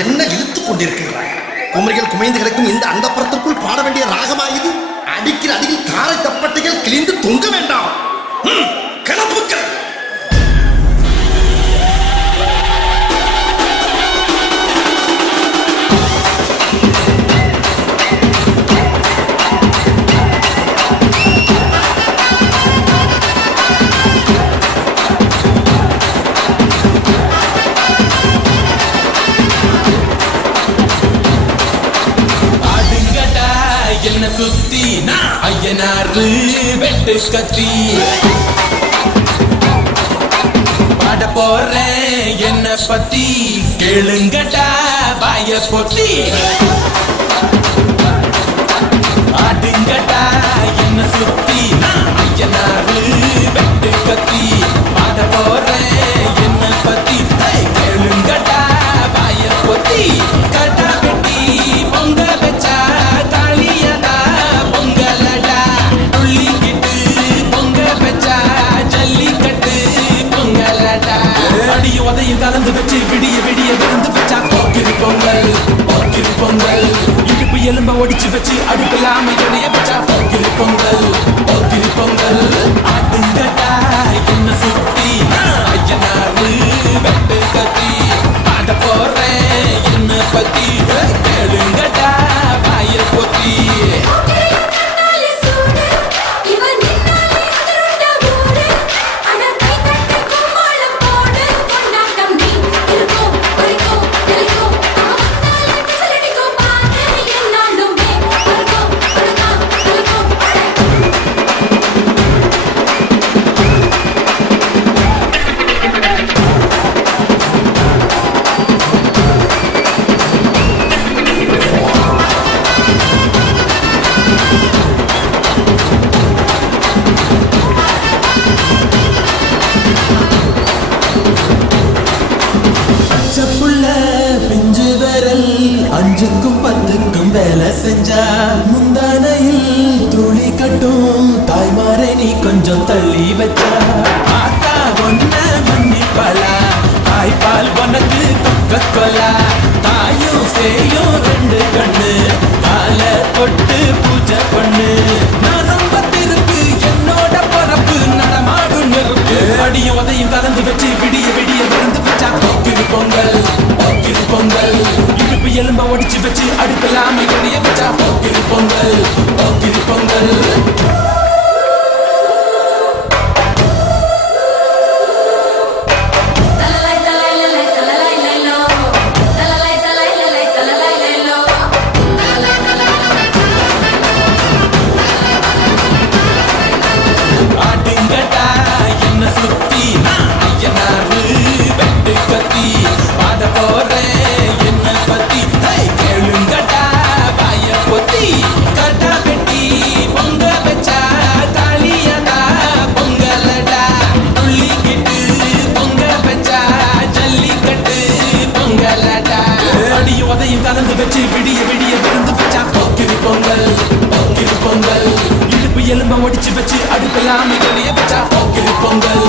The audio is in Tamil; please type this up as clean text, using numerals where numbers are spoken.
என்ன இழுத்துக் கொண்டிருக்கின்றாய்? குமரிகள் குமைந்து கிடக்கும் இந்த அந்தப்புறத்திற்குள் பாட வேண்டிய ராகமாயுது. அடிக்கிற அடியில் தாரை தப்பட்டைகள் கிழிந்து தொங்க வேண்டாம். கிளப்புக்கள் என்ன சுத்தி நான் ஐயனாரு வெட்டு கத்தி பாட போறேன் என்ன பத்தி கேளுங்கடா பாய பொத்தி ஆடுங்கடா என்ன சுத்தி நான் ஐயனாரு வெட்டு கத்தி பாட போறேன் என்ன பத்தி கேளுங்கடா பாய பொத்தி கடா வெட்டி பொங்க வச்சா உதையும் கலந்து வச்சு விடிய விடிய விழுந்து வச்சா போக்கிரி பொங்கல் போக்கிரி பொங்கல் இடுப்பு எலும்ப ஒடிச்சு வச்சு அடுக்கலாம எடைய வச்சா போக்கிரி பொங்கல் போக்கிரி பொங்கல் ஆட்டுங்கடா என்ன சுத்தி ஐயனாரு வெட்டு கத்தி பாட போறேன் என்ன பத்தி கேளுங்கடா பாய பொத்தி அஞ்சுக்கும் பத்துக்கும் வேலை செஞ்சா முந்தானையில் துளி கட்டும் தாய்மாரை நீ கொஞ்சம் தள்ளி வச்சா ஆத்தா ஒன்ன மன்னிப்பலா தாய்ப்பால் உனக்கு கொக்க கொலா தாயும் சேயும் ரெண்டு கண்ணு கால கொட்டு பூஜை பண்ணு நான் ரொம்ப திருப்பு என்னோட பரப்பு நடமாடு நெருப்பு அடியும் உதையும் கலந்து வச்சு விடிய விடிய விழுந்து வச்சா போக்கிரி பொங்கல் போக்கிரி பொங்கல் எலும்ப ஒடிச்சு வச்சு அடுக்கலாம எடைய வச்சா போக்கிரி பொங்கல் போக்கிரி பொங்கல் ஆட்டுங்கடா என்ன சுத்தி ஐயனாரு வெட்டு கத்தி பாட போறேன் என்ன பத்தி கேளுங்கடா பாய பொத்தி கடா வெட்டி பொங்க வச்சா தாலியடா பொங்கலடா துள்ளிக்கிட்டு பொங்க வச்சா ஜல்லிக்கட்டு பொங்கலடா அடி உதையும் கலந்து வச்சு விடிய விடிய விழுந்து வச்சா போக்கிரி பொங்கல் போக்கிரி பொங்கல் இடுப்பு எலும்ப ஒடிச்சு வச்சு அடுக்கலாம எடைய வச்சா போக்கிரி பொங்கல்